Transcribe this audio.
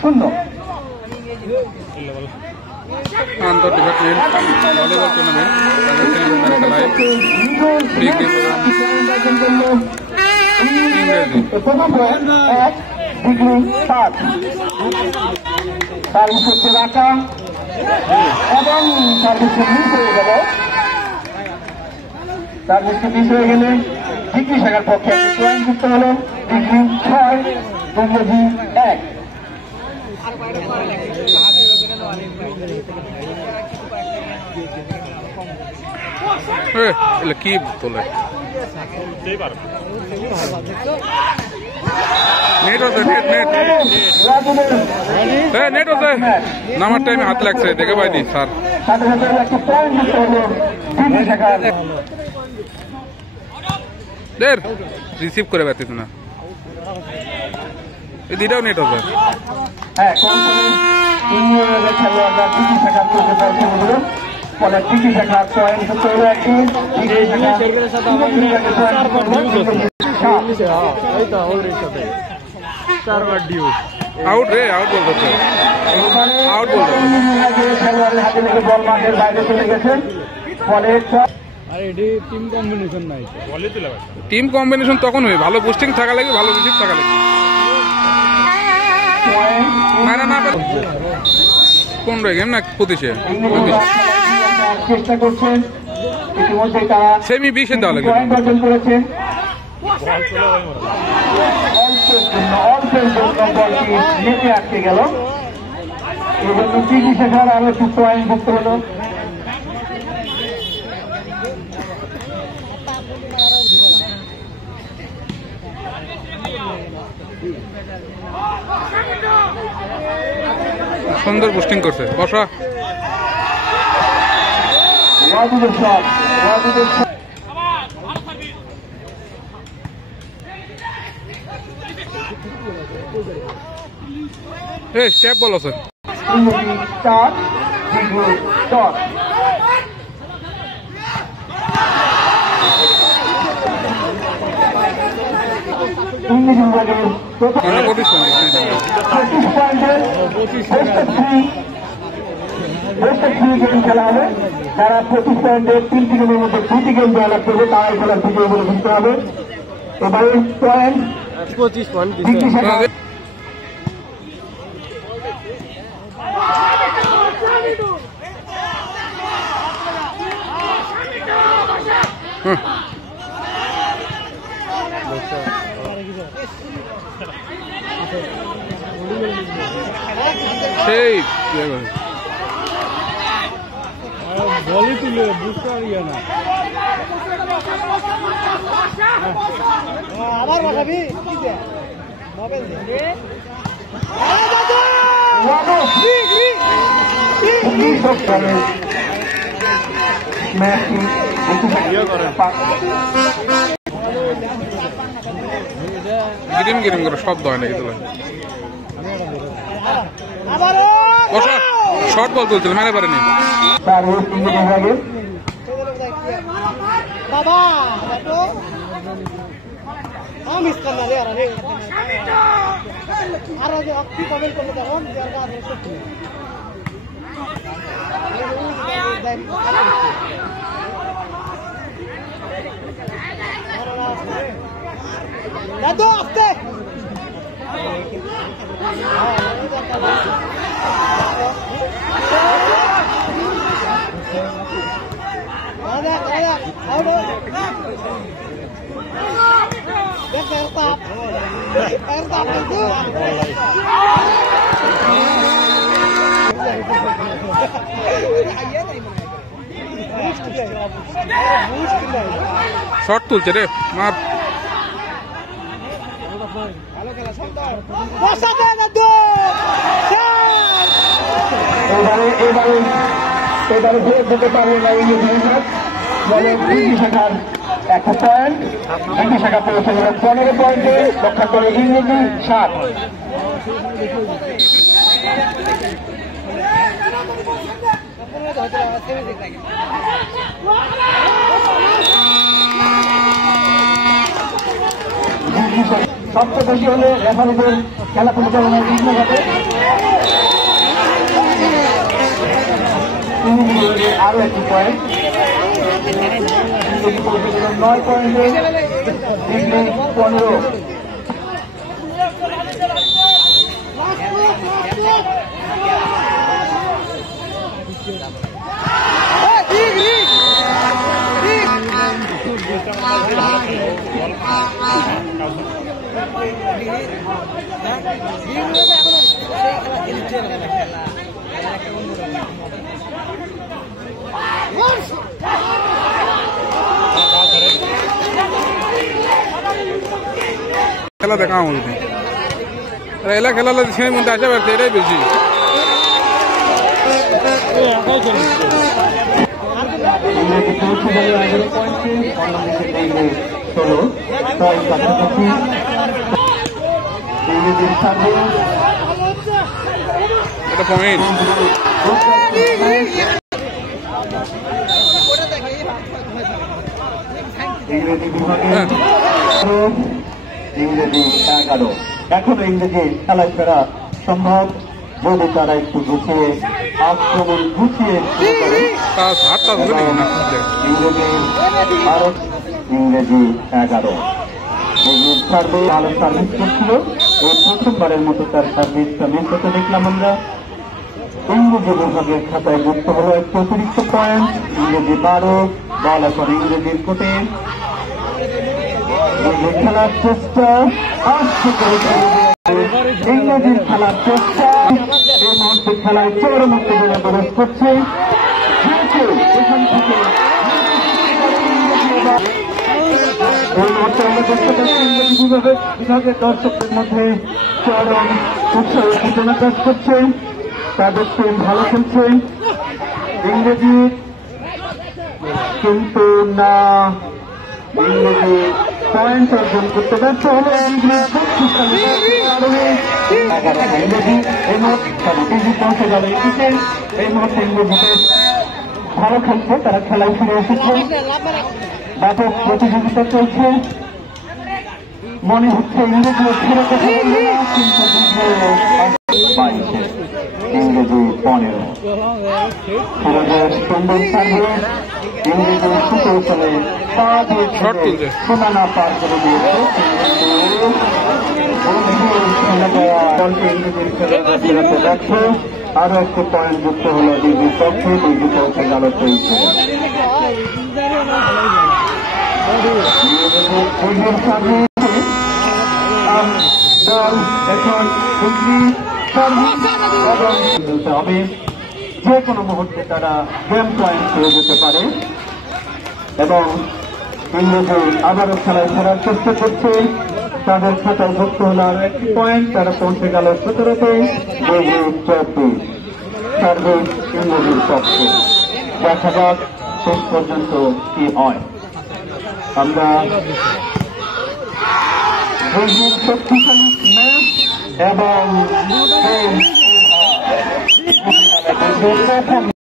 শূন্য। আন্তর department volleyball tournament service হচ্ছে রাখা এবং সার্ভিসটি মিস হয়ে গেল। সার্ভিসটি মিস হয়ে গেলে ডিগ্রি শাখার পক্ষে একটি পয়েন্ট যুক্ত হল। ডিগ্রি 6 ইংরেজি 1। কি তোলে নেট আছে নেট আছে নামার টাইমে হাত লাগছে দেখে পাইনি স্যার। দের রিসিভ করে পাচ্ছিস না এই দুটাও নেট আছে। ফলে ডিগ্রি শাখা পয়েন্ট যুক্ত হলো একটি। আউট রে আউট বলতে আউট বলতে খেলোয়াড়ের হাতে থেকে বল মাঠের বাইরে চলে গেছে। ফলে টিম কম্বিনেশন তখন হয় ভালো পোস্টিং থাকা লাগে ভালো রিসিভ থাকা লাগে। কোন গেম না প্রতিশে চেষ্টা করছেন ইতিমধ্যে তারা সেমি 20 দেওয়া লাগে অর্জন করেছেন। অল্পের জন্য বলটি নেমে আটকে গেল। এই জন্য ডিগ্রি শাখার আরো একটি পয়েন্ট যুক্ত হল। সুন্দর পোস্টিং করছে বসা স্টেপ বল আছে খেলা হবে। তারা 25 পয়েন্টের 3টি গেমের মধ্যে 2টি গেম জয়লাভ করবে, তারাই খেলার বিজয়ী বলে বুঝতে হবে। এবারে পয়েন্ট 25 পয়েন্ট সেই বলি তুলে বুঝতে পারি না আবার বাড়াবি গিরিম গিরিম করে শব্দ হয় নাকি তোলা শর্ট বল তুলছিল মেরে পারেনি। বাবা মিস করনা রে আরে আর যে আপনি কমেন্ট করতে দেখুন দাদু আস্তে শর্ট তুলছে রে মার এবারে ভোট দিতে পারবে না শাখার 1 পয়েন্ট। ডিগ্রি শাখা পৌঁছে গেল 15 পয়েন্টে, রক্ষা করে ইংরেজি 7। সবচেয়ে বেশি হলে রেফারিদের খেলা পরিচালনায় বিঘ্ন ঘটে। আরো একটি পয়েন্ট, 9 পয়েন্টে 15। খেলা দেখা বলতে এলা খেলা ছেড়ে মধ্যে আসা পারছে, এটাই বেশি। এটা পয়েন্ট ইংরেজি বিভাগে ইংরেজি 11। এখনো ইংরেজি খেলায় ফেরা সম্ভব যদি তারা একটু গুছিয়ে আক্রমণ গুছিয়ে ইংরেজি ভারত ইংরেজি 11। সার্ভে ভালো সার্ভিস করছিল, এই প্রথমবারের মতো তার সার্ভিসটা মিস হতে দেখলাম আমরা। ইংরেজি বিভাগের খাতায় যুক্ত হলো একটি অতিরিক্ত পয়েন্ট, ইংরেজি 12। বল এখন ইংরেজির কোটে, খেলার চেষ্টা ইংরেজির খেলার চেষ্টা এই মুহূর্তে খেলায় চরম উত্তেজনা প্রবেশ করছে। এখান থেকে এই মুহূর্তে আমরা দেখতে পাচ্ছি ইংরেজি বিভাগের দর্শকদের মধ্যে চরম উৎসাহ উত্তেজনা কাজ করছে। তাদের টিম ভালো খেলছে ইংরেজি, কিন্তু না ইংরেজি পয়েন্ট অর্জন করতে ব্যর্থ হলো। ইংরেজি এই মুহূর্তে পৌঁছে গেল এটিতে। এই মুহূর্তে ইংরেজিতে ভালো খেলছে, তারা খেলায় ফিরে এসেছে, ব্যাপক প্রতিযোগিতা চলছে। মনে হচ্ছে ইংরেজি ফিরে কথা বলবে না, কিন্তু ইংরেজি 15। সুন্দর সার্ভিস ইংরেজি সুকৌশলে পা দিয়ে সীমানা পার করে দিয়েছে। ইংরেজির খেলাতে ব্যর্থ। আরো একটি পয়েন্ট যুক্ত হল ডিগ্রির পক্ষে, ডিগ্রি পৌঁছে গেল 23। দল এখন ডিগ্রি হবে, যে কোনো মুহূর্তে তারা গেম পয়েন্ট হয়ে যেতে পারে এবং ইংরেজি আবারও খেলায় ফেরার চেষ্টা করছে। তাদের খাতায় যুক্ত হল আরো একটি পয়েন্ট, তারা পৌঁছে গেল 17তে। 24 সার্ভিস ইংরেজির পক্ষে। দেখা যাক শেষ পর্যন্ত কি হয়। আমরা শক্তিশালী ম্যাচ এবং